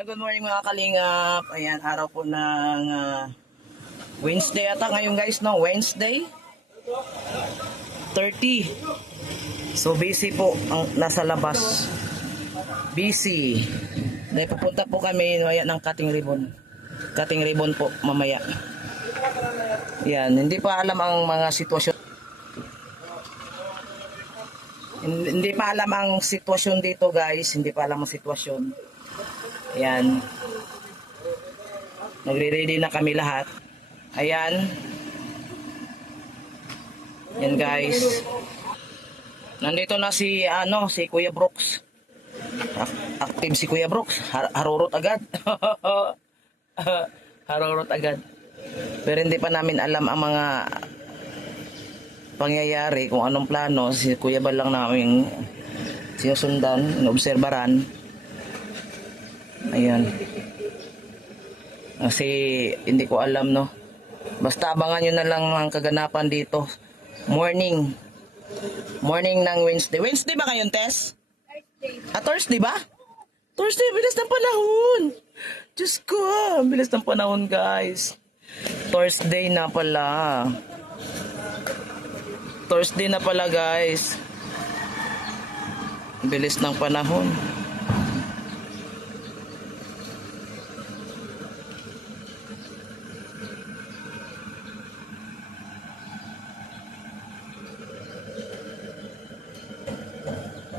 Good morning mga kalingap. Ayan, araw po ng Wednesday ata ngayon guys, no? Wednesday 30. So busy po ang nasa labas. Busy. Dahil pupunta po kami no, ayan, ng cutting ribbon. Cutting ribbon po mamaya. Yan, hindi pa alam ang mga sitwasyon. Hindi pa alam ang sitwasyon dito guys. Hindi pa alam ang sitwasyon. Ayan. Nagre-ready na kami lahat. Ayan. Yan guys. Nandito na si si Kuya Brooks. Active si Kuya Brooks. Harurot agad. Harurot agad. Pero hindi pa namin alam ang mga pangyayari, kung anong plano. Si Kuya ba lang namin sinusundan, inobserbaran. Ayan. Kasi hindi ko alam, no. Basta abangan nyo na lang ang kaganapan dito. Morning ng Wednesday. Wednesday ba ngayon, Tess? Thursday. Thursday ba? Thursday, bilis ng panahon. Diyos ko, bilis ng panahon, guys. Thursday na pala. Thursday na pala, guys. Bilis ng panahon.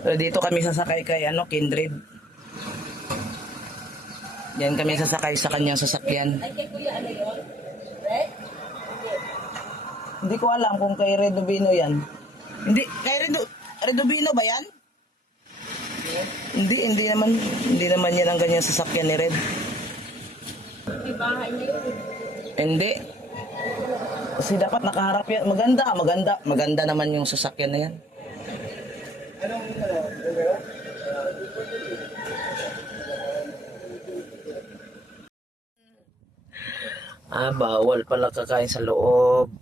So, dito kami sasakay kay Kindred. Yan kami sasakay sa kanyang sasakyan. Ay, kay Kuya, ano yun? Red? Hindi ko alam kung kay Redovino yan. Hindi, kay Redovino ba yan? Hindi naman yan ang ganyang sasakyan ni Red. May bahay niya yun. Hindi. Kasi dapat nakaharap yan. Maganda naman yung sasakyan na yan. Bawal pala kakain sa loob.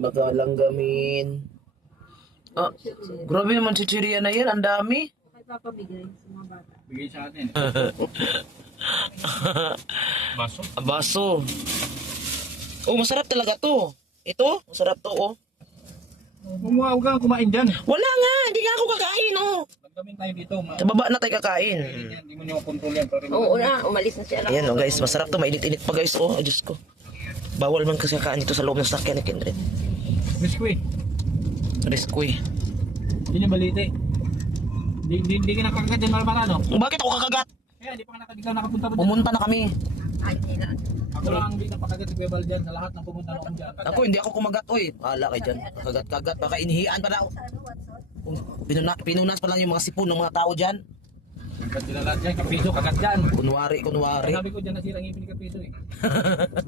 Baka langgamin. Grabe naman si Chiria na yan. Ang dami. Kaya papabigay sa mga bata. Bigay sa atin. Baso? Baso. Oh, masarap talaga to. Ito, masarap to, oh. Huwag kang kumain dyan. Wala nga, hindi nga ako kakain, oh. Nagkamin tayo dito. Sa baba na tayo kakain. Hindi mo niyo kontrol yan. Oo na, umalis na siya. Ayan, oh guys, masarap to. Mainit-init pa guys, oh. Ay, Diyos ko. Bawal man kasi kakain dito sa loob ng sakyan ni Kindred. Biskuit. Risky. Yun yung balite. Hindi ka nakakagat dyan malabara, no? Bakit ako kakagat? Kaya hindi pa ikaw nakapunta ba dyan? Pumunta na kami. Ay, hindi na. Ako lang ang hindi napakagat ni Kuya Bal dyan sa lahat ng pumunta noon dyan. Ako, hindi ako kumagat, oy. Bahala kayo dyan. Kagat-kagat. Baka inihian pa daw. Pinunas pa lang yung mga sipon ng mga tao dyan. Kagat sila lahat dyan. Kapiso, kagat dyan. Kunwari. Sabi ko dyan nasirang ngipin ni Kapiso eh.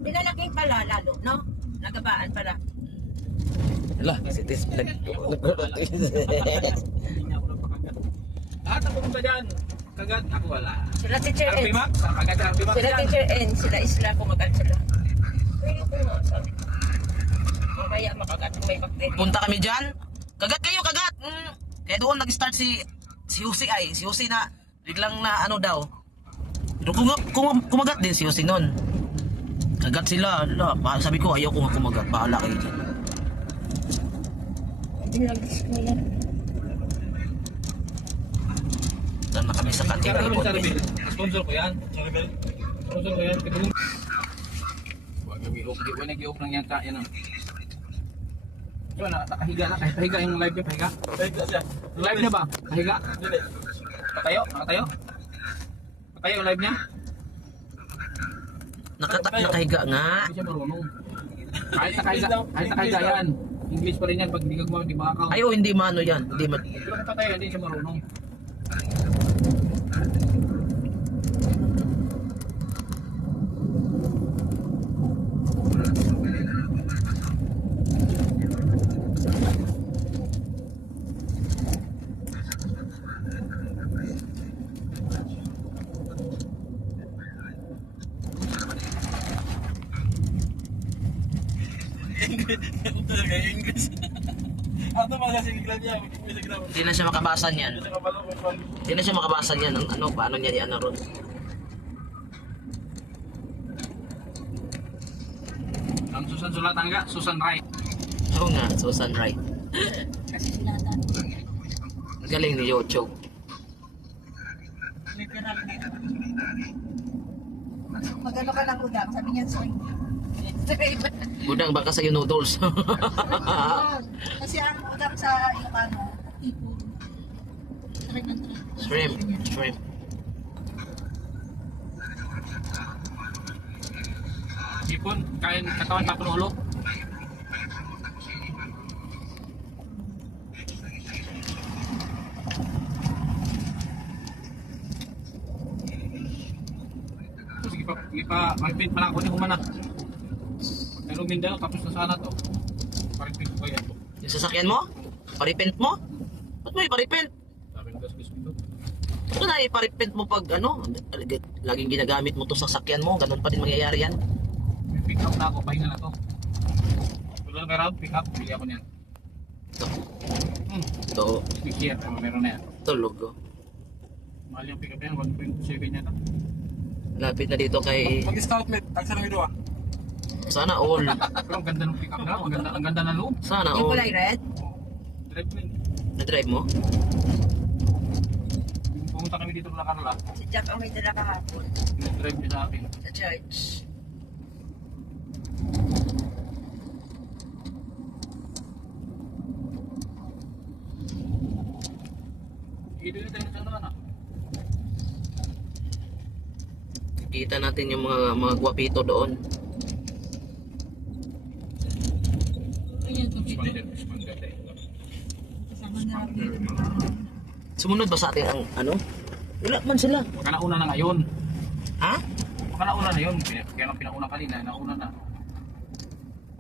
Dinalaking pala lalo, no? Nagabaan pala. Hala, si Tis. Hindi niya ako napakagat. Lahat ng pumunta dyan. Kagat, ako wala. Sila teacher RP N. Max, kagat sa RP Max Sila dyan. teacher N. Sila isla kumagat sila. Pwede ko nga, sabi ko. Mamaya makagat kung may bacteria. Punta kami dyan. Kagat kayo, kagat. Kaya doon nag-start si Husi ay. Si Husi na biglang na ano daw. Pero kumagat din si Husi nun. Kagat sila. Hala, sabi ko ayaw ko nga kumagat. Bahala kayo dyan. Hindi lang ko yan. Doon na kami sa cutting ribbon. Sponsor ko yan. Sponsor ko yan. Huwag nag-i-off lang yan. Yan ang. Diba na, nakahiga na. Kahit pahiga yung live niya, pahiga. Live niya ba? Pahiga? Patayo? Nakatayo? Patayo yung live niya? Nakahiga nga. Hindi siya marunong. Kahit nakahiga yan. English pa rin yan. Pag hindi ka gumawa, hindi makakaw. Ayaw, hindi mano yan. Hindi Pero kung patayo, hindi siya marunong. Hindi na siya makabasa niyan. Hindi na siya makabasa niyan. Ano, paano niya ron? Ang Susan Sulatan nga, Susan Wright. Oo nga, Susan Wright. Kasi sulatan. Galing ni Yocho. Literal na. Magano ka lang udang, sabi niya soy. Budang baka sa'yo noodles. Kasi ang udang sa Ilocano, tipo. Shrimp. Shrimp. Hipon, kain katawan tapon ulo. Sige pa, mag-paint pa lang ako ni Humana. Pero Mindalo, tapos na sana to. Paripint ko yan. Yung sasakyan mo? Paripent mo? Ba't mo iparipent? Sabi ng gas dito. Ba't na iparipent mo pag ano? Laging ginagamit mo to sa sasakyan mo. Ganun pa din mangyayari yan. May pick up na ako, pahinga na to. Wala na round, pick up, bili ako niyan. Ito. Hmm, Ito. big year, meron na yan. Tulog ko. Mahal yung pick up yan, 1.7 yata. Lapit na dito kay... Mag-scout mate, tagsa ng video ah. Sana all. Pero ang ganda ng pick up na, ang ganda ng loob. Sana Yung all. kulay red? Drive mo yun. Na-drive mo? Pumunta kami dito sa Carla, Si Jack ang may dala kahapon. drive niya sa akin. Sa church. Dito na tayo sa ano na. Kita natin yung mga gwapito doon. Ayan, Sponsor tayo. kasama na lang dito. Sumunod ba sa atin ang ano? Wala man sila. Baka nauna na ngayon. Ha? Baka nauna na yun. Kaya nang pinauna kanina, nauna na.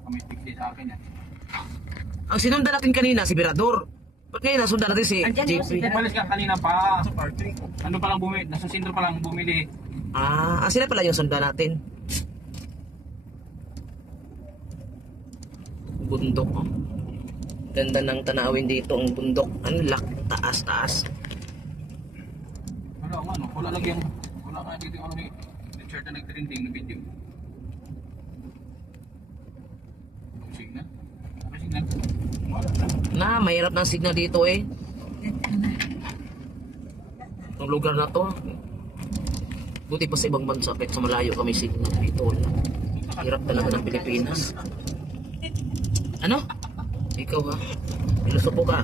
Kami tigli sa akin yan. Ang sinundan natin kanina, si Birador. Ba't ngayon nasundan natin si Andyan yun, si JP? Birador. Umalis ka kanina pa. Sa parking. Ano pa lang bumili, nasa sentro pa lang bumili. Sila pala yung sundan natin. Bundok. Oh. Ganda ng tanawin dito, ang bundok. Ang taas, taas. Wala lang yung, wala ka dito yung ano ni Richard na nag-trending na video. Signal? May signal? Wala na. Mahirap ng signal dito eh. Ang lugar na to. Buti pa sa ibang bansa, kahit sa malayo kami signal dito. Wala. Hirap talaga ng Pilipinas. Ano? Ikaw ha? Ilusopo ka.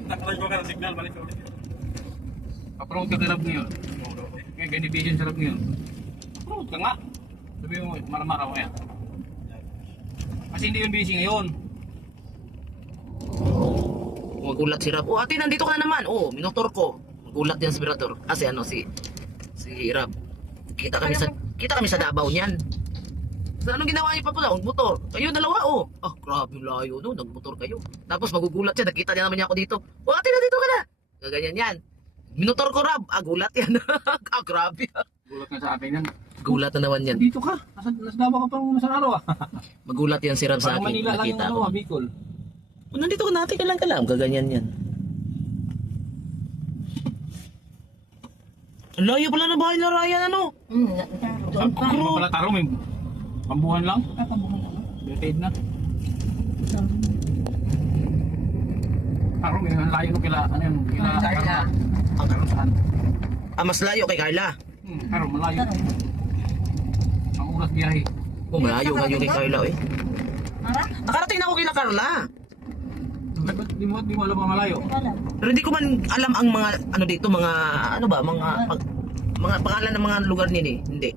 Nakalagay ko ka ng signal, balik ulit. Approach ka karab ngayon. May beneficiation sarap ngayon. Approach ka nga. Sabi mo, maramara mo yan. Kasi hindi yun busy ngayon. Magulat si Rab. Oh, ate, nandito ka na naman. Oh, minotor ko. Magulat yan si Birador. Si ano, si Rab. Kita kami sa Davao niyan. So, anong ginawa niyo pa pala? Motor. Kayo dalawa, oh. Ah, grabe layo, no? Nagmotor kayo. Tapos magugulat siya. Nakita niya naman niya ako dito. Oh, ate, nandito ka na. Gaganyan yan. Minotor ko, Rab. Ah, gulat yan. Ah, grabe. Gulat nga sa akin yan. Gulat na naman yan. Dito ka. Nasa Davao ka pa nung nasa araw ah. Magulat yan si Rab sa Parang akin. Manila lang yung Nakita ano ko. ah, Bicol. Oh, nandito ka natin. Kailan ka lang. Gaganyan yan. Ang layo pala na bahay na Ryan, ano? Doon pa. Ano pala tarong may pambuhan lang. Kapabuhan ako. Prepaid na. Tarong yung layo nung kila, ano yun, kila Carla. Ang tarong saan? Mas layo kay Carla. Tarong malayo. Ang oras biyahe. Oh, malayo nga yung kay Carla, eh. Mara? Nakarating na ako kay Carla. Di mo alam ang malayo. Hindi ko alam. Pero hindi ko man alam ang mga, ano dito, mga, ano ba, mga pangalan ng mga lugar nila, hindi.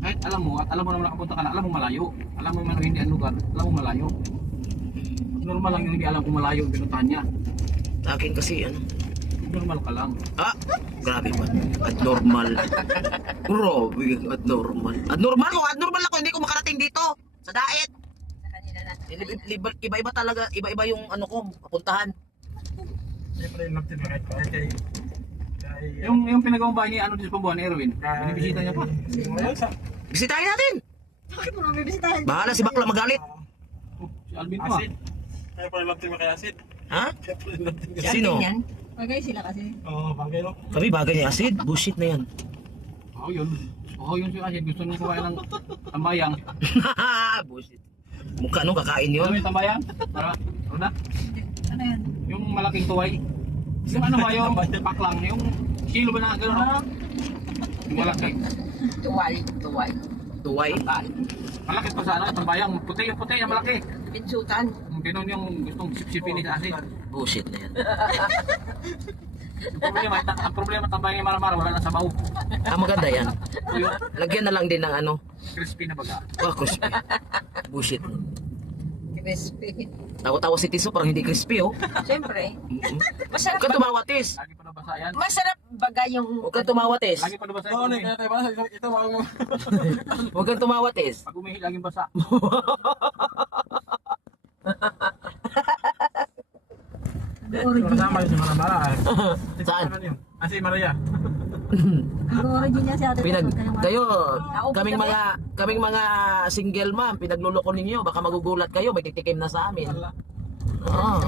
Kahit alam mo, at alam mo naman nakapunta ka na, alam mo malayo. Alam mo man hindi ang lugar, alam mo malayo. Normal lang yung hindi alam kung malayo ang pinuntahan niya. Akin kasi, ano, Normal ka lang. grabe man. At normal. Grabe, at normal. At normal ko, at normal ako, hindi ko makarating dito. Sa daet. Sa kanila lang. Iba-iba talaga, iba-iba yung ano ko, papuntahan. Yung pinagawang bahay ni ano dito pa buwan ni Erwin, binibisita niya pa. Bisitahin natin. Bakit mo nang bibisitahin? Bahala si Bakla magalit. Si Alvin pa. Kaya pala lang tayo makayasid. Ha? Kaya pala lang tayo. Sino? Yan. Bagay sila kasi. Oo, bagay no? Kami bagay ni Acid. Bullshit na yan. Oo yun. Oo, yung si Asid, gusto niya kumain ng tambayang. Bullshit. Mukha nung kakain Alam mo yun. yung tambayang? Para, Rona? Ano yan? Yung malaking tuway. Yung ano ba yung paklang, yung kilo ba na gano'n? No? Yung malaki. Tuwal. Tuway. Malaki pa sa ano, tambayang. Puti yung puti, yung malaki. Pinsutan. Yung gano'n yung gustong sipsipin ni Asid. Bullshit na yan. Ang problema tambayang yung maramara, wala na sa baw. Maganda yan. So yung Lagyan na lang din ng ano. crispy na baga. Wah, crispy. Bullshit. Crispy. Tawa-tawa si Tiso, parang hindi crispy, oh. Siyempre. Huwag Masarap ka tumawa, Tis. Lagi pa nabasa yan. Masarap baga yung... Huwag ka tumawa, Tis. Lagi pa nabasa Oo, yan. kaya tayo ba? Ito, wag mo. Huwag kang tumawa, Tis. Pag umihi, laging basa. Kasama yun si Maramara. Saan? Si Maria. Kayo, kaming mga single ma'am, pinagluloko ninyo, baka magugulat kayo, may titikim na sa amin. Oo.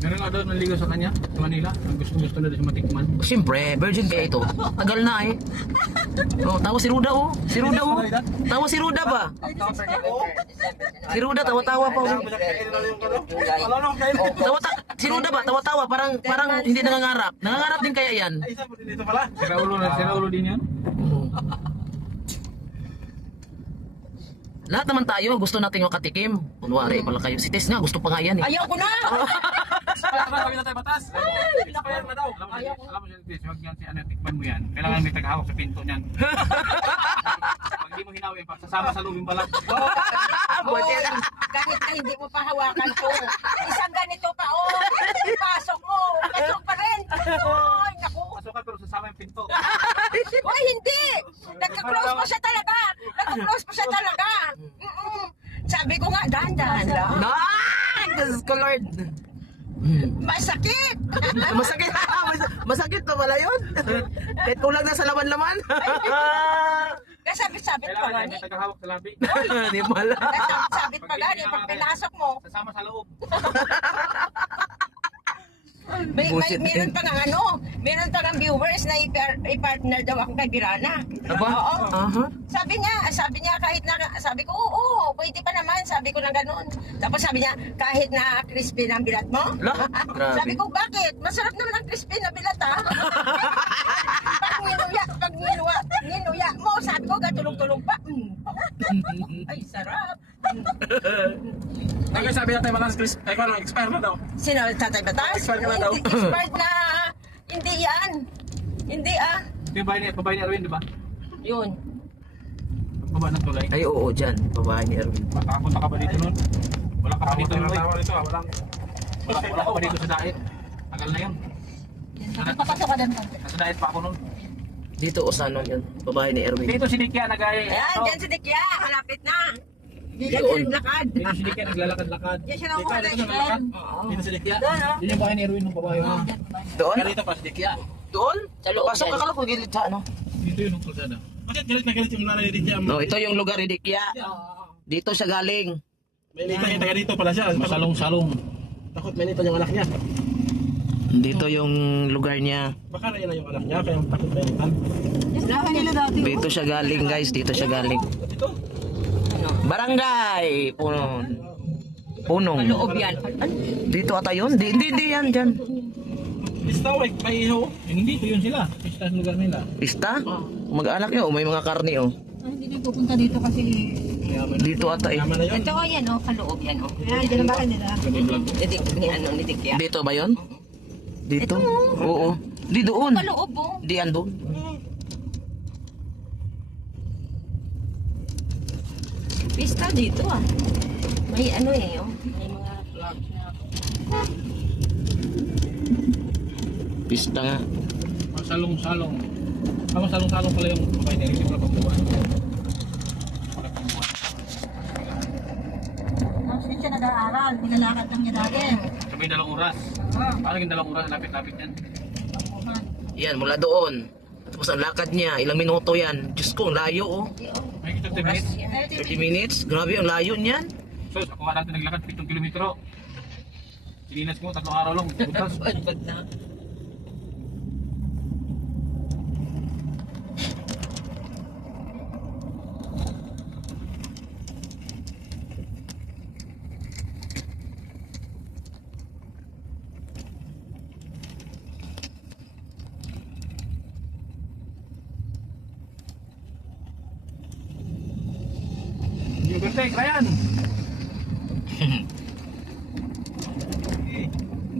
Meron nga daw naligaw sa kanya, sa Manila. Ang gusto na din matikman. Siyempre, virgin kaya ito. Tagal na eh. Oh, tawa si Ruda oh. Si Ruda oh. Tawa si Ruda ba? Si Ruda tawa-tawa pa oh. Si Ruda ba? Tawa-tawa, parang hindi nangangarap. Nangangarap din kaya yan. Ay, isa po dito pala. Sira ulo din yan. Lahat naman tayo, gusto natin makatikim. Kunwari pala kayo. Si Tess nga, gusto pa nga yan eh. Ayaw ko na! Kami na tayo batas. Expired na daw. Alam mo siya, huwag yan si ano, tikman mo yan. Kailangan may tagahawak sa pinto niyan. Pag di mo hinawin, sasama sa lubing balat. Oo, kahit na hindi mo pa hawakan to. Isang ganito pa, oh. Ipasok mo. Pasok pa rin. Ay, naku. Pasukan pero sasama yung pinto. Uy, hindi! Nagka-close pa siya talaga! Nagka-close pa siya talaga! Sabi ko nga, dahan-dahan lang. Ay, Diyos ko Lord. Masakit! Masakit. Masakit pa pala yun. Kahit kulang na sa laman-laman. Kasabit-sabit pa Kailangan nga may tagahawak sa labi. Di pala. Kasabit-sabit pa nga pag pinasok mo. Sasama sa loob. Meron pa nga meron pa nga viewers na i-partner daw ako kay Birana. Aba? Oo. Aha. Sabi niya kahit na, sabi ko, oo, pwede pa naman, sabi ko na ganun. Tapos sabi niya, kahit na crispy na ang bilat mo? La, grabe. Sabi ko, bakit? Masarap naman ang crispy na bilat, ha? Pag ninuya mo, sabi ko, gatulong-tulong pa. Ay, sarap. Ang sabi na tayo batas, Chris. Ay, kung ano, expired na daw. Sino, Tatay Batas? Expired ka na daw. Expired na, hindi yan. Hindi Yung babae ni Erwin, di ba? Yun. Baba ng tulay. Ay, oo, dyan. Babae ni Erwin. Makapunta ka ba dito nun? Wala ka pa dito nun. Tawa dito, walang. Wala ka pa dito sa daet. Tagal na yun. Papasok ka din. Nasa daet pa ako nun. Dito o sa ano yun? Babae ni Erwin. Dito si Nikia nagaya. Ayan, dyan si Dikya. Malapit na. Diyan Yun. siya naglakad. Dito si Nikia naglalakad-lakad. Diyan siya nakuha na yun. Dito si Dikya. Yun yung bahay ni Erwin ng babae mo. Doon? Kaya dito pa si Dikya. Doon? Sa loob Pasok yan. ka kala kung gilid sa ano. Dito yun ang kalsada. Bakit galit na galit yung nanay ni Dikya? No, ito yung lugar ni Dikya. Dito siya galing. May nita yung taga dito pala siya. Masalong-salong. Takot may nita yung anak niya. Dito yung lugar niya. Baka na yun na yung anak niya, kaya takot may nita. Dito siya galing guys. Dito siya galing. Dito? Barangay. Punong. Loob yan. Dito ata yun? Hindi yan dyan. Lista, may iho. Hindi, ito yun sila. Pista sa lugar nila. Pista? Mag-anak niyo. May mga karne oh. Hindi na pupunta dito kasi... Dito ata eh. Tama na yun. Ito yan, kaloob yan, Ayan, dyan ang bahay nila. Ni Dikya. Dito ba yun? Dito? Oo. Di doon. Kaloob, oh. Di andun. Pista dito, May may mga flags na... Pista nga. Masalong-salong. Masalong-salong pala yung babae ni Erwin. Wala pang buwan. Kasi siya nag-aaral, nilalakad lang niya dati. Sabi 2 oras. Parang yung 2 oras, lapit-lapit yan. Yan, mula doon. Tapos ang lakad niya, ilang minuto yan. Diyos ko, ang layo oh. May 30 minutes. 30 minutes? Grabe, ang layo niyan. So, ako nga natin naglakad 7 kilometro. Silinas mo, 3 araw lang. Butas. na. check, Ryan.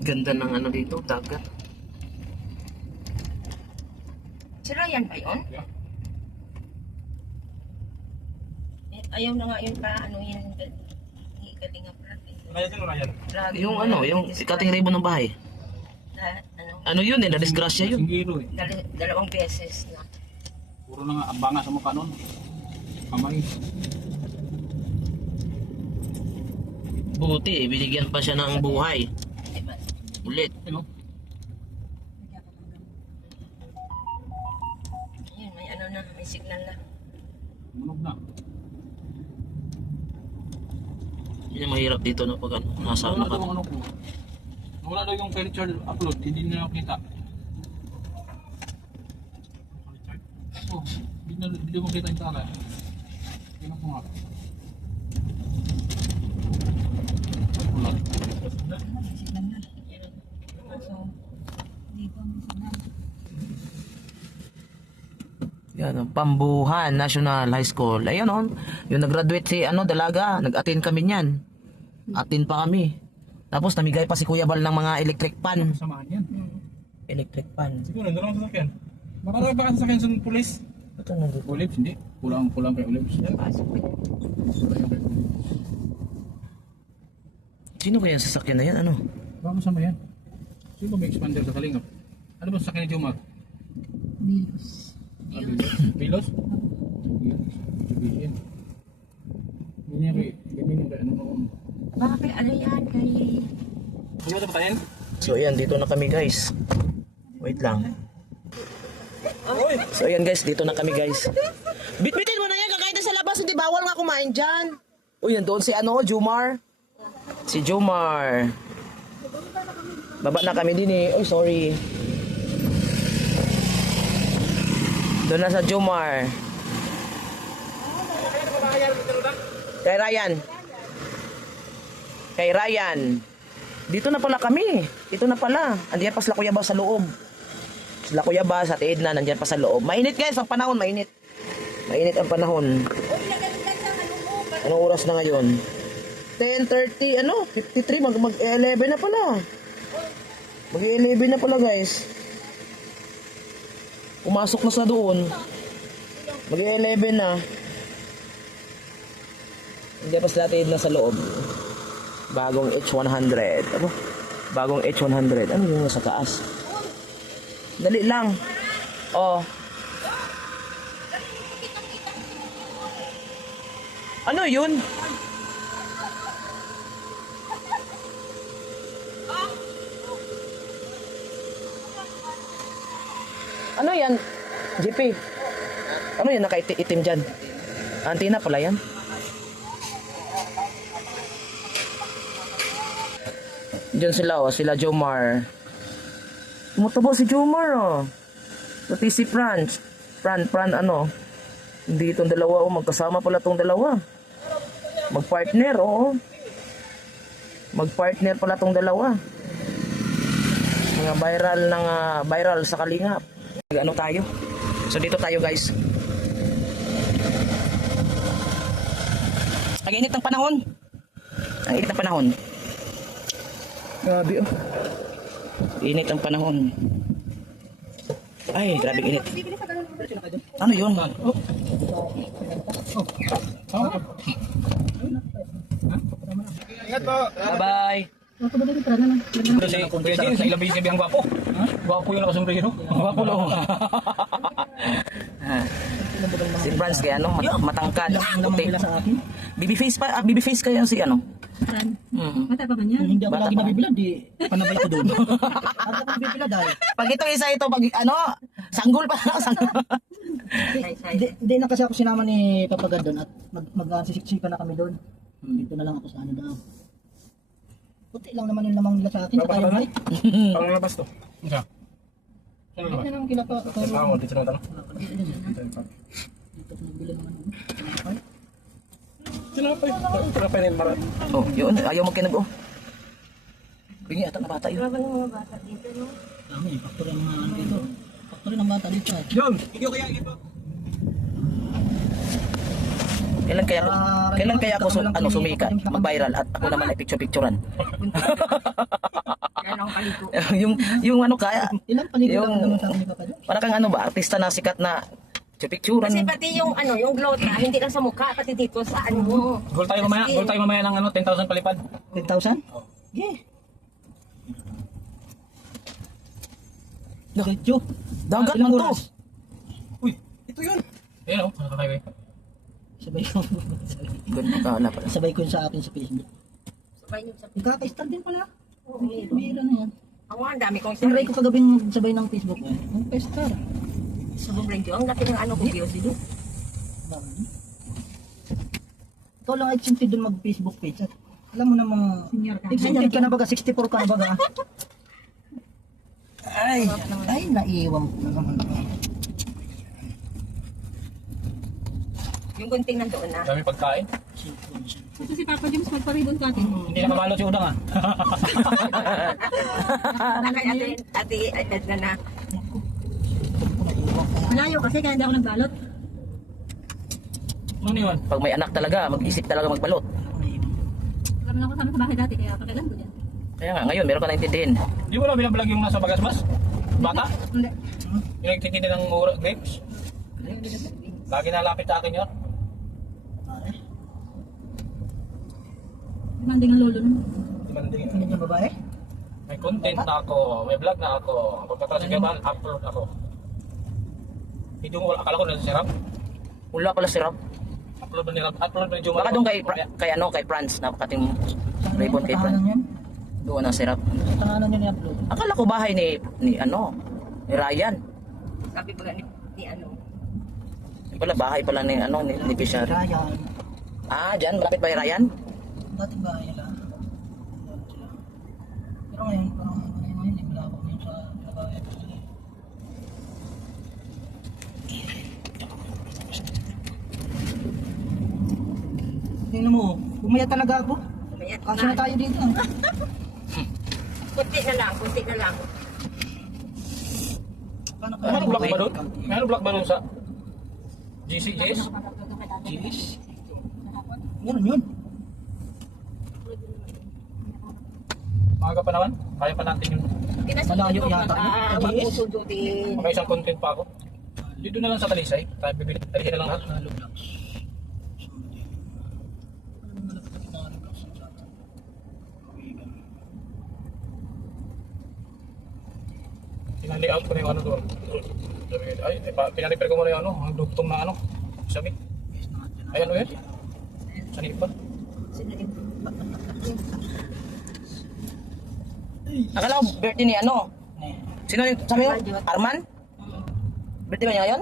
Ganda ng ano dito, dagat. Si Ryan ba yun? Yeah. Eh, ayaw na nga yun pa, ano yun, galinga prati. Ryan din, Ryan. Yung ano, yung kating ribbon ng bahay. Ano yun eh, na-disgrasya yun. Singgiro eh. Dalawang beses na. Puro na nga abanga sa mukha nun. Kamay. Buti eh, binigyan pa siya ng buhay. Diba? Ulit. Ano? Ayun, may ano na, may signal na. Munog na. Yun yung mahirap dito na pag ano, nasa Wala ano ka. daw ang ano ko. Wala daw yung kay Richard upload. Hindi na ako kita. Oh, hindi mo kita yung tala. Tingnan ko nga. Wala. May signal na. So, dito may signal. Yan, ang Pambuhan National High School. Ayun oh, yung nag-graduate si ano, Dalaga, nag-attend kami niyan. Attend pa kami. Tapos namigay pa si Kuya Bal ng mga electric pan. Samahan yan. Electric pan. Siguro, nandun ako sasakyan. Marami ba ka sasakyan sa pulis? Ito nandito. Olives, hindi. Pulang kay Olives. Sino kaya yung sasakyan na yan? Ano? Baka masama yan. Sino ba may expander sa Kalingap? Ano ba sasakyan ni Jomar? Bilos. Pilos? Sabihin. Ganyan kay, ano noon. Bakit ano yan kay... Hindi mo ito patayin? So ayan, dito na kami guys. Wait lang. So ayan guys, dito na kami guys. Bitbitin mo na yan, kakain na sa labas, hindi bawal nga kumain dyan. Uy, yan doon si ano, Jomar. Si Jomar. Baba na kami din eh. Uy, sorry. Doon na sa Jomar. Kay Ryan. Kay Ryan. Dito na pala kami. Dito na pala. Andiyan pa sila Kuya Ba sa loob. Sila Kuya Ba sa Edna, nandiyan pa sa loob. Mainit guys, ang panahon, mainit. Mainit ang panahon. Anong oras na ngayon? 10:30, ano? 53, mag-11 na pala. Mag-11 na pala guys. Pumasok na sa doon. Mag-11 na. Hindi pa sila Edna sa loob. Bagong H100. Ano? Bagong H100. Ano yung nasa taas? Dali lang. Oh. Ano yun? Ano yan? GP. Ano yan nakaitim dyan? Antina pala yan. Diyan sila oh, sila Jomar. Tumutabo si Jomar oh. Pati si Fran ano. Hindi itong dalawa oh, magkasama pala itong dalawa. Magpartner oh. Magpartner pala itong dalawa. Mga viral sa Kalingap. Ano tayo? So dito tayo guys. Ang init ng panahon. Ang init ng panahon. Grabe oh. Init ang panahon. Ay, grabe init. Ano yun? Ingat po! Bye-bye. Kaya din, sa ilang beses ang gwapo. Gwapo yung nakasombrero. Gwapo lang. Si Franz kaya ano, matangkad. Puti. Babyface pa, babyface kaya si ano? Saan? Mata pa ba niya? Hindi ako lagi nabibilad, di panabay ko doon. Ako nabibilad ay. Pag ito isa ito, pag ano, sanggol pa lang, sanggol. Hindi na kasi ako sinama ni Papagad doon at magsisiksikan na kami doon. Dito na lang ako sa ano daw. Puti lang naman yung lamang nila sa akin. Sa kaya bite. Parang labas to. Isa. Saan labas? Yan ang kilapa. Ako, dito na tanong. Dito ako nagbili naman. Tinapay. Tinapay na yung marat. Oh, yun, ayaw magkinag oh. Bingi ata na bata yun. Dami, factory ang mga ano dito. Factory ng bata dito. Yun! Hindi ko kaya iba. Kailan kaya ako sumikat, mag-viral at ako naman ay picture-picturean. Yan ang kalito. yung ano kaya, Ilang paligo Yung- lang naman sa akin ni Papa Jones? para kang ano ba, artista na sikat na picturean. Kasi pati yung ano, yung glota, hindi lang sa mukha, pati dito sa ano mo. Goal tayo mamaya ng ano, 10,000 palipad. 10,000? Yeah. Diretso. Dagat Ilang man to. oras? Uy, ito yun. Ayan o, nakakaiway. Sabay ko. Ganun kala pala. Sabay ko sa akin sa Facebook. Sabay nyo sa Nagkaka-star din pala. Oo, Bira na yan. Ako ang dami kong Tinry sabay. ko kagabing sabay ng Facebook mo. Ang pestar. Sobrang radio. Ang laki ng ano ko, views dito. Ikaw lang exempted dun mag-Facebook page. At alam mo namang Senior ka. exempted ka na baga, 64 ka na baga. Ay, naiwan ko na naman. Yung gunting nandoon na. Dami pagkain. Ito si Papa James, magpa-ribbon cutting. Hindi nakabalot si Udang ah. Nakay ate Edna na. Malayo kasi kaya hindi ako nagbalot. Ano yun? Pag may anak talaga, mag-isip talaga magbalot. Alam na ako sa amin sa bahay dati, kaya pakialam ko dyan. Kaya nga, ngayon, meron ka na intindihin. Di mo na binablog yung nasa Bagasbas? Bata? Hindi. Yung nagtitinda ng grapes? Lagi nalapit sa akin yun. Demanding ang lolo nun. Demanding. Ano yung babae? May content na ako, may vlog na ako. Pagkatapos ng gaban, upload ako. Hindi mo, akala ko nasa sirap. Wala pala si Rob. Upload ba ni Rob? Upload ba ni Jumar? Baka doon kay Franz, napakating ribbon kay Franz. Tahanan yan? Doon ang sirap. Tahanan yan i-upload. Akala ko bahay ni Ryan. Sabi ko ni ano. Wala, bahay pala ni Bishar. Ryan. Ah, dyan, malapit ba yung Ryan? Dating bahay nila. Doon sila. Pero ngayon, parang ngayon, hindi wala ako ngayon sa bahay. Tingnan mo, bumaya talaga ako. Umayat Kasi na tayo dito. Kunti na lang, kunti na lang. Paano May ano block ba doon? May ano block ba doon sa GCS? Jeez. Ganun yun. Maaga pa naman. Kaya pa natin yun. Malayo yata yun. Yes. Magsusudutin. Maka isang content pa ako. Dito na lang sa Talisay. Tayo bibili. Talisay na lang ha. Pinalayout ko na yung ano doon. Ay, pinaliper ko muna yung ano. Ang dugtong na ano. Sabi. Ay, ano yun? Sanip pa. Akala ko birthday ni Sino yung sabi mo? Arman? Birthday ba niya ngayon?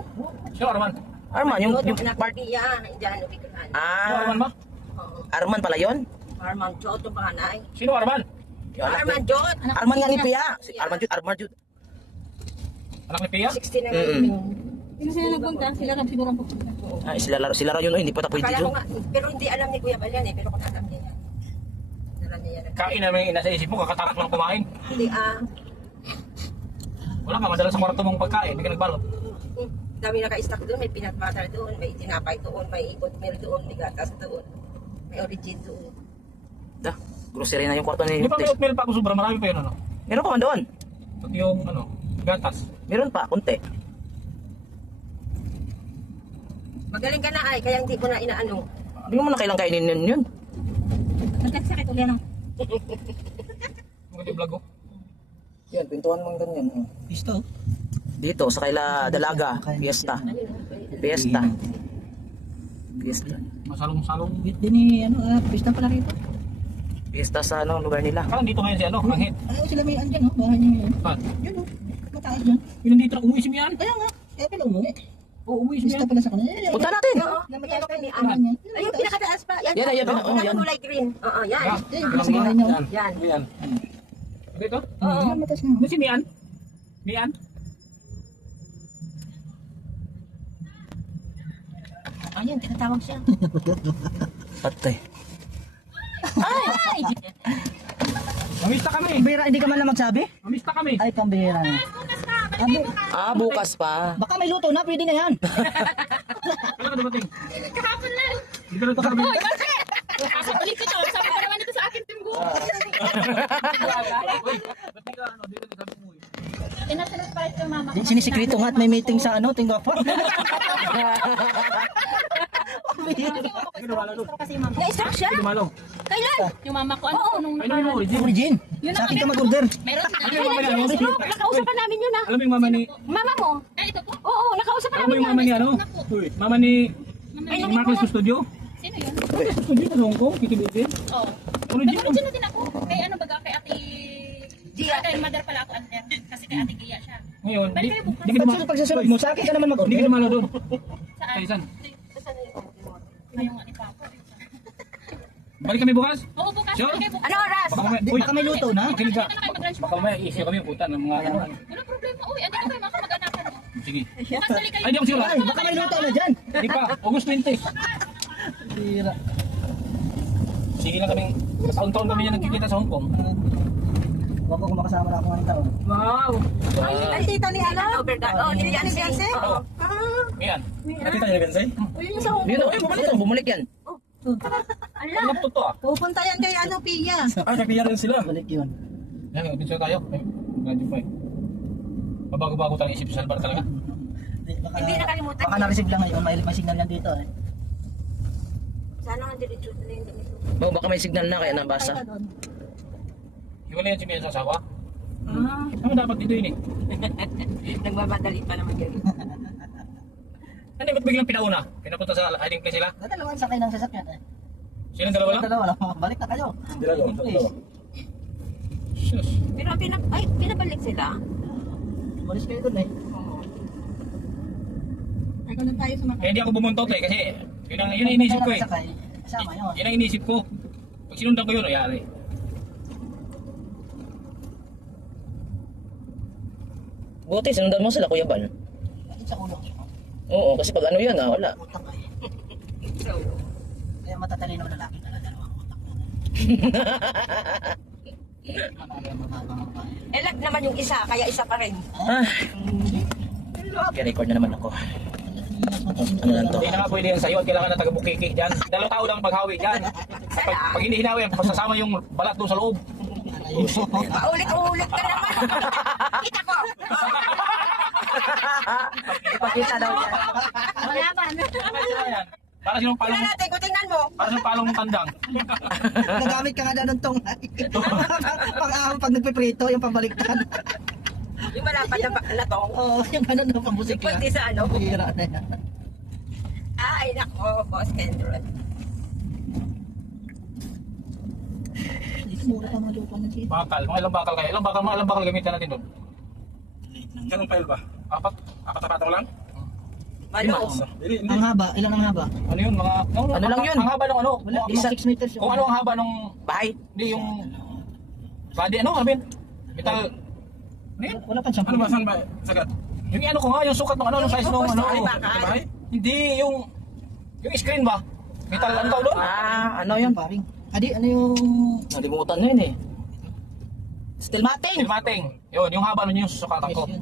Sino Arman? Arman, yung part. party yan. Diyan, ubigan. Sino Ah, Arman ba? Arman pala yun? Arman Jod, yung panganay. Sino Arman? Yung anak Arman ni- Jod. Arman nga ni Pia. Si Arman Jud. Anak ni Pia? 60 na Mm-mm. yun. Hindi sila nagpunta, sila rin siguro ang pupunta. Ay, sila raw yun, hindi pa pwede Kala ko doon. nga, pero hindi alam ni Kuya Bal yan eh. Pero kung alam niya yan. Alam niya yan. Kain namin yung nasa isip mo. Kakatakot lang kumain. Hindi Wala ka. Madala sa kwarto mong pagkain. Hindi ka nagbalot. dami naka-stock doon. May peanut butter doon. May tinapay doon. May oatmeal doon. May gatas doon. May origin doon. Da, grocery na yung kwarto ni Di ba may Tes. oatmeal pa ako sobra? Marami pa yun ano? Meron pa man doon. Pati yung ano, gatas. Meron pa, konti. Magaling ka na ay. Kaya hindi ko na inaano. Hindi mo na kailang kainin yun. Nagkakasakit ulit ng Mga vlog ko. Yan, pintuan mo ganyan. Pisto. Dito, sa kaila Dalaga, Fiesta. Fiesta. Fiesta. Masalong-salong. Bit din ni, pista pala rito. Fiesta sa lugar nila. Parang dito ngayon si ano, Angit. Ay, sila may andyan, no? Bahay niya yun. Saan? Yun, no? Mataas dyan. Yun nandito na umuwi si Mian. Kaya nga, kaya pala umuwi. Umuwi si Pista Mian. pala sa kanila. Punta natin! Oo. Yan ang ni Ano. Ayun, pinakataas pa. Yan. Yan, yan, Oo, oo, yan. kulay green. Oo, yan. Eh, yung sa bahay niya. Yan. Mian. Dito? Oo. Mataas na. Ano si Mian? Mian? Ayun, tinatawag siya. Patay. Mamista kami. Pambira, hindi ka man lang magsabi? Mamista kami. Ay, pambira. Ah, bukas pa. Baka may luto na, pwede na yan. Ano ka dumating? Hindi ka na sabi. Ako balik ko to. Sabi ko naman ito sa akin, Tim Go. Ba't di ka ano, di ka nagsabi mo eh. Tinatanong pa rin yung mama ko. Sinisikreto nga at may meeting sa ano, tingwa pa. Kasi yung mama ko. Na-stroke siya? Lumalaw. Kailan? Yung mama ko, ano nung Ay, no, origin. Origin. Sa akin ka mag-order. meron na. Ano yung mama niya, ano? Nakausapan namin yun ah. Alam mo yung mama ni... Mama mo? Ay, ito po. Oo, nakausapan Alam mo namin yung mama ni ano? Uy, mama ni... Ay, Ni Marcos sa studio? Sino yun? Studio sa Hong Kong, kitibutin. Oo. Origin. Nag-origin na din ako. Kay ano baga, kay ate... Gia. Kay mother pala ako, under. Kasi kay ate Gia siya. Ngayon, Balik kayo bukas. di ka Ba't dumalaw. sa pagsasunod mo? Sa akin ka naman Hindi ka mag-order. dumalaw doon. Saan? Kay San? Ngayong nga ni Papa. Balik kami bukas? Oo, bukas. Sure? Balik kayo bukas. Ano oras? Baka may... Di, Uy, baka may luto na. makinig ka. Dito na kayo mag-lunch Baka bukas. may isip kami uputan ng mga ano. Walang problema. Uy, andito kayo mga kamag-anakan mo. Sige. Bukas balik kayo. Ay, di ako sure. Ay, baka may luto na dyan. Di pa, August 20. Tira. Sige lang kaming... Taon-taon kami yan nagkikita sa Hong Kong. Wag ko makasama na ako ngayong taon. Wow! Ay, tita ni ano? Oh, ni Yancy. Oo. Ngayon. Nakita niya ni Bensay? Yun, oh, bumalik yan. Ala, Ano to ah? pupunta yan kay ano, Pia. Ah, napiya rin sila. Balik yun. Yan, Bensay tayo. Medyo pa eh. Mabago-bago tayo isip sa Salbar talaga. Hindi nakalimutan. Baka na-receive lang ngayon. May signal yan dito eh. Sana nga diretso na yung ganito. Oh, baka may signal na kaya nabasa. Hiwala yan si Mia sa asawa. Ano dapat dito yun eh? Nagmamadali pa naman yan. Ano ba't biglang pinauna? Pinapunta sa hiding place sila? Dadalawan sa kayo ng sasakyan eh. Silang dalawa lang? Dalawa lang. Balik na kayo. Please. Shush. Pero pinabalik sila. Umalis kayo dun eh. Ikaw na tayo sumakay. Eh, hindi ako bumuntot eh, kasi yun ang inisip ko eh. Kasama yun. Yun ang inisip ko. Pag sinundan ko yun, ayari. Buti, sinundan mo sila, Kuya Bal. Bakit sa ulo? Oo, kasi pag ano yan, wala. Utak eh. Kaya matatalino na lalaki na dalawang utak na. Elag naman yung isa, kaya isa pa rin. Ah, record na naman ako. Ano lang to? Hindi na nga pwede yan sa'yo at kailangan na taga-bukiki dyan. 2 tao lang paghawi dyan. Pag hindi hinawi, pasasama yung balat doon sa loob. Paulit-ulit ka naman. Kita ko. Ipakita daw yan. Wala ba? Para sinong palong, Tingnan natin, kung tingnan mo. para sinong palong tandang. Nagamit ka nga daw ng tongay. Pang-ahon pag nagpiprito, yung pambaliktad. Yung malapad na to. Oo, yung ganun daw pambusik Yung pwede sa ano. Hira na yan. Ay, nako, Boss Kendron. Dito mura ka mga lupa ng sito. Bakal, mga ilang bakal kayo? Ilang bakal gamitan natin doon? Ganong file ba? 4? Apat-apatong lang? Malo. Ang haba, ilan ang haba? Ano yun? Mga, Ano lang yun? Ang haba ng ano? Wala, Isa, 6 meters yun. kung ano ang haba ng... Bahay. Hindi yung... Body, ano? Ano yun? Metal... Ano yun? Wala pa siyang Ano ba? Saan ba? Sagat? Yung ano ko nga, yung sukat ng ano, yung size ng ano. Ay, bakal. Bahay? Hindi, yung screen ba? Metal, ano tawag doon? Ano yun? paring. Adi, ano yung... Nalimutan na yun eh. Steel matting. Silmating. Yun, yung haba nun yung susukatan ko. Yun.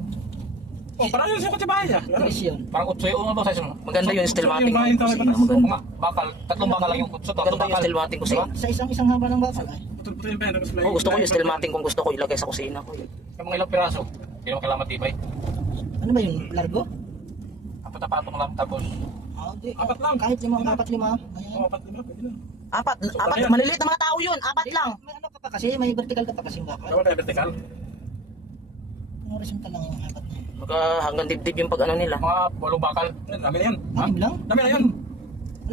Oh, parang yung sukat sa bahay ah. Tres yun. Parang 8 yung ano ba size mo? Maganda yung steel matting. Yung bahay ng tawag patas. Maganda. Bakal, 3 bakal lang yung kutso, 3 Maganda yung bakal. steel matting ko Diba? sa. Sa isang haba ng bakal ay. Putul-putul yung pera. Oh, gusto ko yung steel matting kung gusto ko ilagay sa kusina ko. Yung mga ilang piraso. Hindi naman kailangan matibay. Ano ba yun? Largo? Apat-apatong lang, tapos... Di, Apat lang. Kahit 5, 4, 5. Ayan. Oh, 4 lima, pwede na. Apat, maliliit na mga tao yun. Apat lang. May ano ka pa kasi, may vertical ka pa kasi bakal. Dapat tayo vertical. Ang horizontal lang yung apat na. Baka hanggang dibdib yung pag ano nila. Mga 8 bakal. Dami na yan. Anim lang? Dami na yan.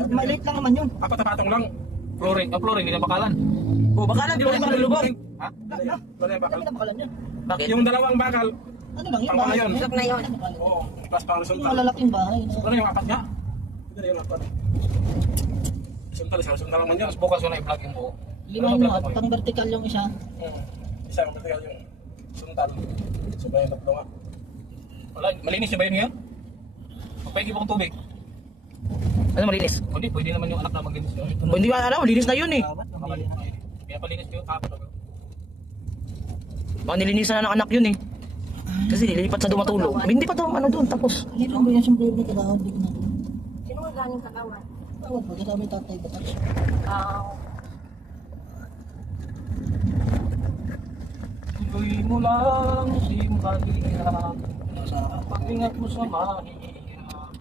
Maliit lang naman yun. Apat-apatong lang. Flooring, flooring, hindi na bakalan. Oh, baka lang, di ba naman lubog? Ha? Wala yan. Wala yan bakal. Dami na bakalan yun. Bakit? Yung dalawang bakal. Ano lang yun? Pang ano yun? Lusok na yun. Oo. Plus pang Yung horizontal. malalaking bahay. Wala yung 4 nga. Hindi na yung 4. Horizontal, isa horizontal lang man yan. Tapos bukas yun na i-vlog yung buo. 5 mo at pang vertical yung isa. Isa yung vertical yung horizontal. So ba yung 3 nga. Wala, malinis na ba yun ngayon? Magpahingi mo kong tubig. Ano malinis? O di, pwede naman yung anak na maglinis yun. Oh, hindi ko alam, malinis na yun eh. Pinapalinis ko yung kapot. Baka nilinisan na ng anak yun eh. Kasi nililipat sa dumatulog. Hindi pa daw ano doon tapos. Hindi lang ba yan siyempre yung nagkakaon? Hindi ko na. Sino nga galing katawan? Tawag, magkasama yung tatay ba? Tuloy mo lang si mahirap. Ang pag-ingat mo sa mahirap.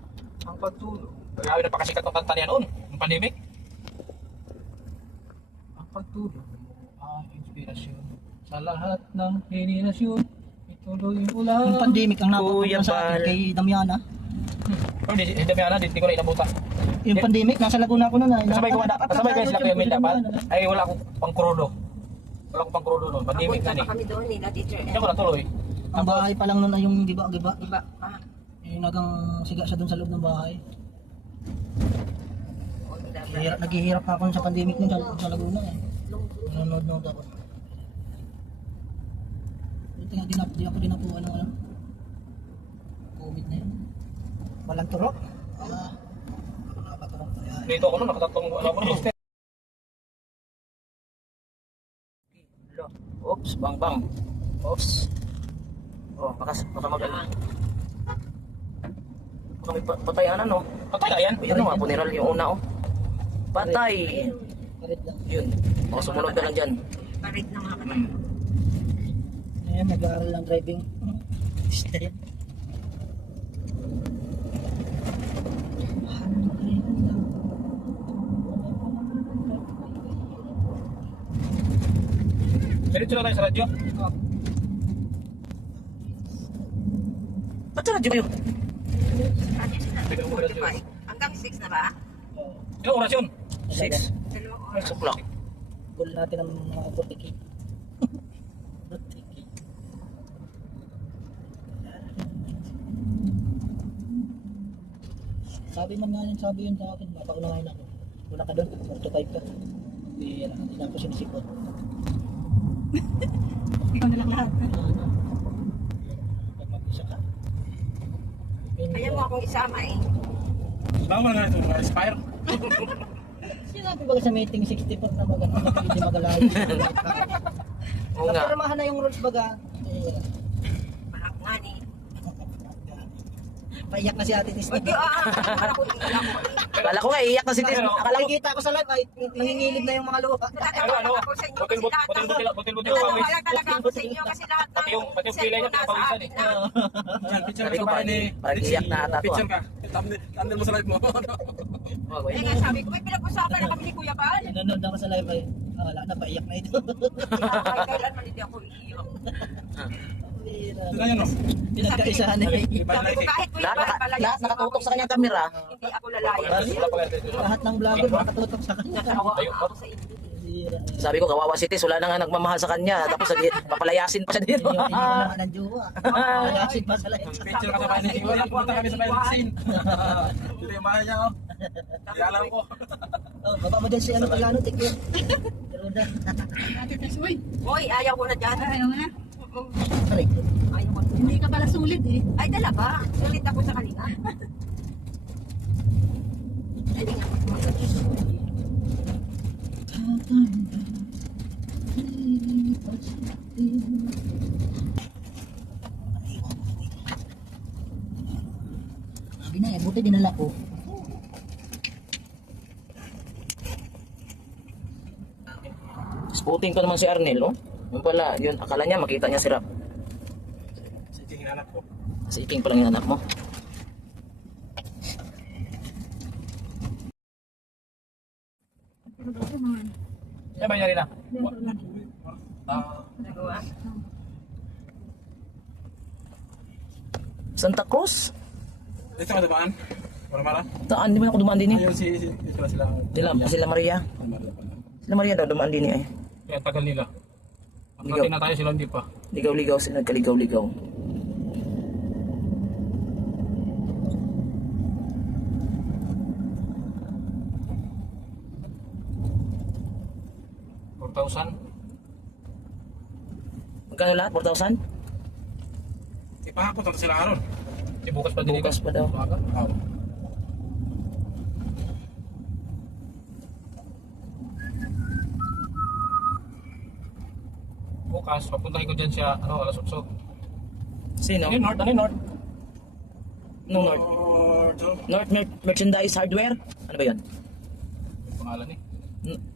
Ang pagtulong. Kaya napakasikat ng kanta niya noon, ng pandemic. Ang pagtulong mo ang inspirasyon sa lahat ng henerasyon. Ituloy mo lang. Yung pandemic ang Kuya napapagod sa akin Bal. kay Damiana. Oh, hindi kami hindi ko na inabutan. Yung pandemic, nasa Laguna ako nun. Kasabay ko kasabay sila Kuya Mil dapat. Ay wala akong pangkrodo. Wala akong pangkrodo noon. Pandemic na ni. kami doon nila, teacher. Hindi ako natuloy. Ang bahay pa lang nun ay yung giba. Iba pa. Yung nagang siga siya dun sa loob ng bahay. O, iba pa. Naghihirap na ako sa pandemic nun sa Laguna eh. Nanonood ako. Buti nga di ako dinapuan ng COVID na yun. Walang turok. Nakaturok. Dito ako noon nakatatlong alam ko na mister. Oops, bang bang. Oops. Oh, baka mag-ano. Baka may patayan ano. Patay na yan. Yan o, funeral yung una oh. Patay. Parit lang. Yun. Baka sumunod ka lang dyan. Parit na mga Hmm. Ngayon, nag-aaral ng driving. Diretso na tayo sa radyo. Ba't sa radyo kayo? Hanggang 6 na ba? Ilang oras yun? 6. 6 o'clock. Goal natin ang mga butiki. Sabi yun sa akin, mapaunahin ako. Una ka doon, 45 ka. Hindi na ako sinisipot. Ikaw na lang lahat. Pag mag-isa ka. Ayaw mo akong isama eh. Tama nga ito, expire. Sinabi ba sa meeting 64 na baga, hindi magalayo. Oo nga. Napirmahan na yung rules baga. Parang nga ni. Paiyak na si Ate Tis. O di para ko iiyak ko. Akala ko nga, iiyak na si Tis. Akala ko, Nakikita ko sa live, ay nangingilid na yung mga luha. Ano? Ako sa inyo Butil kasi lahat. butil Nagtatawa talaga ako sa inyo kasi lahat ng Pati yung pilay niya, cellphone nasa pinapawisan akin eh. na. Yan, picture sabi ka ko sa bahay ni parang iiyak na ata to Picture ah. ka. Thumbnail mo sa live mo. Kaya nga sabi ko, may pinag-usapan na kami ni Kuya Bal. Nanonood ako sa live ay, wala na, paiyak na ito. Kahit kailan man hindi ako iiyak. Tignan nyo no. Pinagkaisahan na eh. Iba Sabi na ko eh. kahit Kuya Lahat, Bal pala lahat nakatutok sa kanyang kamera. hindi ako lalaya. Wala pa kayo. Lahat ng vlogger nakatutok sa kanya. Natawa ako sa inyo. Sabi ko, kawawa si Tis, wala na nga nagmamahal sa kanya. Tapos papalayasin pa siya dito. Hindi ko naman ng jowa. Mayasin pa sa live. Picture ka sa bahay ni Iwan. Pumunta kami sa bahay ni Sin. Dito yung bahay niya oh. Hindi alam ko. Oh, baba mo din si ano Pagano, tikyo. Roda. Hoy, ayaw ko na dyan. Ayaw nga. Sorry. Ayaw ko na. Hindi ka pala sulit eh. Ay, dalaga. Sulit ako sa kanila. Ay, di nga. Sabi na eh, buti dinala ko. Sputin ko naman si Arnel, oh. Yung pala, yun, akala niya makita niya si Rap. Sige, hinanap ko. Si Iking pa lang yung anak mo. Yan ba yun na? Nagawa. Santa Cruz? Dito ka dumaan. Mara-mara. Taan, di ba ako dumaan din eh? Ayun sila. Sila Maria. Sila Maria daw dumaan din eh. Kaya tagal nila. Ang Ligaw. na tayo sila hindi pa. Ligaw-ligaw sila, nagkaligaw-ligaw. Magkano lahat? 4,000? Ipahapon sila aron. Bukas pa din. Bukas pa daw. Oo. Bukas, papuntahin ko dyan siya, alas 8. Sino? Ano yung North? Ano yung North? No, North. North Merchandise Hardware? Ano ba yan? pangalan eh.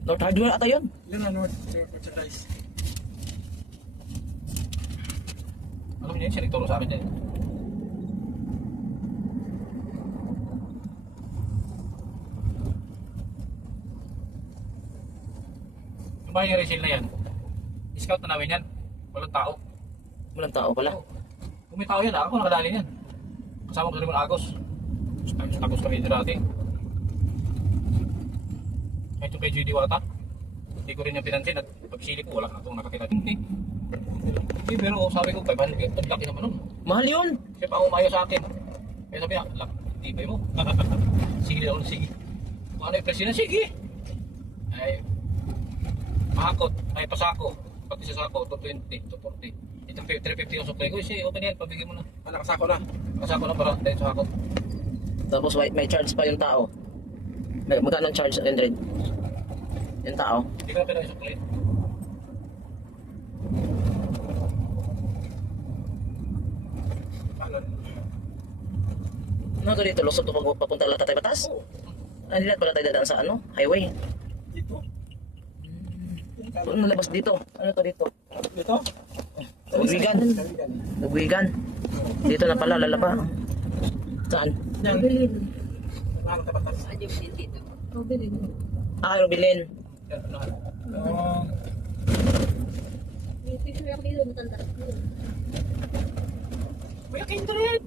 North Hardware ata yun. Yun na, North Merchandise. Alam niyo yun, siya nagturo sa amin din. Yung bahay yung resale na yan, scout na namin yan. Walang tao. Walang tao pala. Kung may tao yan, ako nakadali yan. Kasama ko sa Limon Agos. Sa Agos kami dati. Kahit yung kay Judy Wata, hindi ko rin yung pinansin at pagsilip ko, wala na itong nakakita. Hindi, pero sabi ko, 500, ang laki naman nun. Mahal yun. Kasi pa umayo sa akin. Kaya sabi niya, tibay mo. Sige ako, sige. Kung ano yung presyo na, sige. Ay, mahakot, ay pasako. Pati sa sako, 220, 240. Itong 350 yung supply ko. Sige, open yan, pabigyan mo na. Nakasako na. Pasako na para dahil sa hakot. Tapos may charge pa yung tao. Magkano ang charge, 100? Yung tao. Hindi ko na pinag supply. Paano? Ano to dito? Lusot to pag papunta lang tatay batas? Hindi na pala tayo dadaan sa ano? Highway. Dito. Ano nalabas dito? Ano to dito? Dito? Nagwigan. Nagwigan. Dito na pala, lalaba. Saan? Yan. Paano tapatas? Adyo din dito. Ah, Rubilin. Yan, ano. May kindred!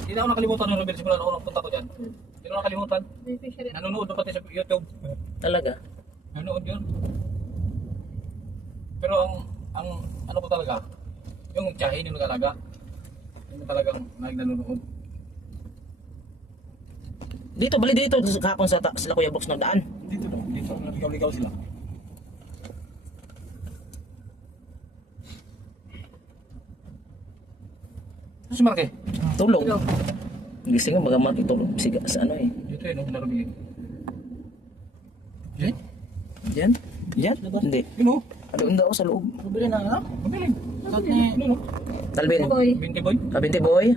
Hindi na ako nakalimutan ng Robert simula ako nagpunta ko dyan. Hindi na ako nakalimutan. Nanonood na pati sa YouTube. Talaga. Nanonood yun. Pero ang ano ko talaga, yung tiyahin yung nag-alaga. Yung talagang nanonood. Dito, bali dito. Kahapon sila Kuya Brooks nagdaan. Dito daw. Dito. Naligaw-ligaw sila. Ano si Marke? Tulog. Gising mo, bagamat itulog. Siga sa ano eh. Dito yun, nung narumigin. Diyan? Diyan? Hindi. Yun o. Doon daw sa loob. Rubilin na, ano? Mabiling. Saat ni, ano no? Talbin. Binti boy. Kabinti boy.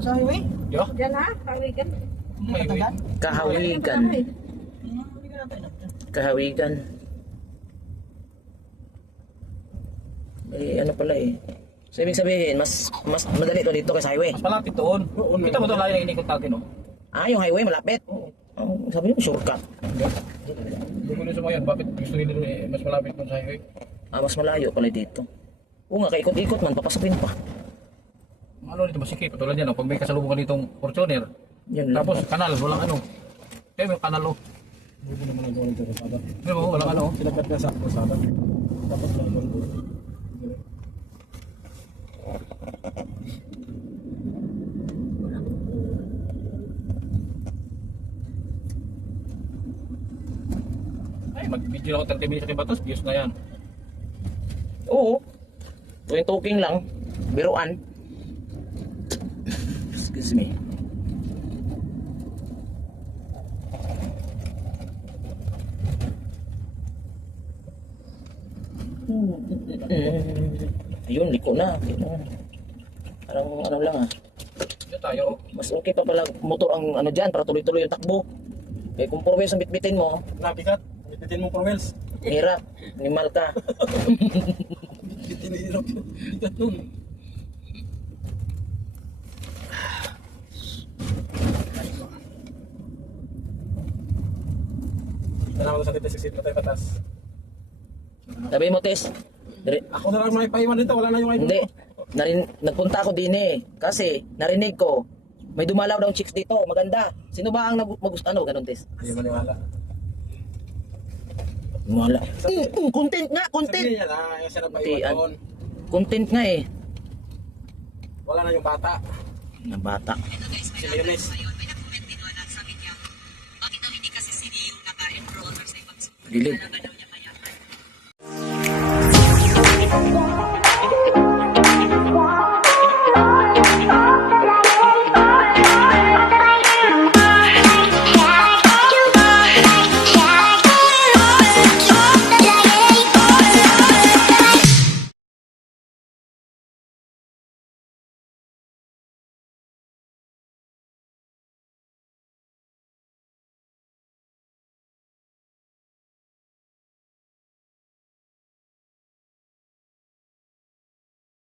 Sa highway? Yeah. Diyan ha, kawigan. May way. Kahawigan. Kahawigan. Eh, ano pala eh. So, ibig sabihin, mas madali to dito kaysa highway. Mas malapit doon. Kita mo doon layo ng inikot natin no? Ah, yung highway malapit. Oh, sabi mo, shortcut. Hindi ko sa mga yan. Bakit gusto nila doon eh, mas malapit doon sa highway? Ah, mas malayo pala dito. Oo nga, kaikot-ikot man, papasakin pa. Ano nito masikip. Patulad yan, no? Pag may kasalubungan ditong Fortuner. Yan lang. Tapos kanal, walang ano. Kaya may kanal o. Hindi ko naman nagawa nito. Kasada. Di ba, walang ano. Sinagat na sa kasada. Tapos nagawa nito. Ay, mag-video ako 30 minutes sa Batas. Views na yan. Oo. Tuwing talking lang. Biruan. Excuse me. Ayun, liko na. Parang ano lang ah. Dito tayo. Mas okay pa pala motor ang ano dyan para tuloy-tuloy yung takbo. Eh kung puro wheels ang bitbitin mo, Nabigat. Bitin mo for wheels. hirap. Animal ka. Bitin ni Rock. Bigat nun. Tanaw ko sa tita 60 patay patas. Sabi mo, Tess. Ako na lang may paiwan dito. Wala na yung iPhone Hindi. ko. Nagpunta ako din eh. Kasi narinig ko, may dumalaw daw chicks dito. Maganda. Sino ba ang ano, ganun, Tess? Hindi maniwala. Wala. Content nga, content. Sabihin niya na, yung siya Hindi, nagpaiwan doon. Content nga eh. Wala na yung bata. Ng bata. Si Mayonnaise. Dilim.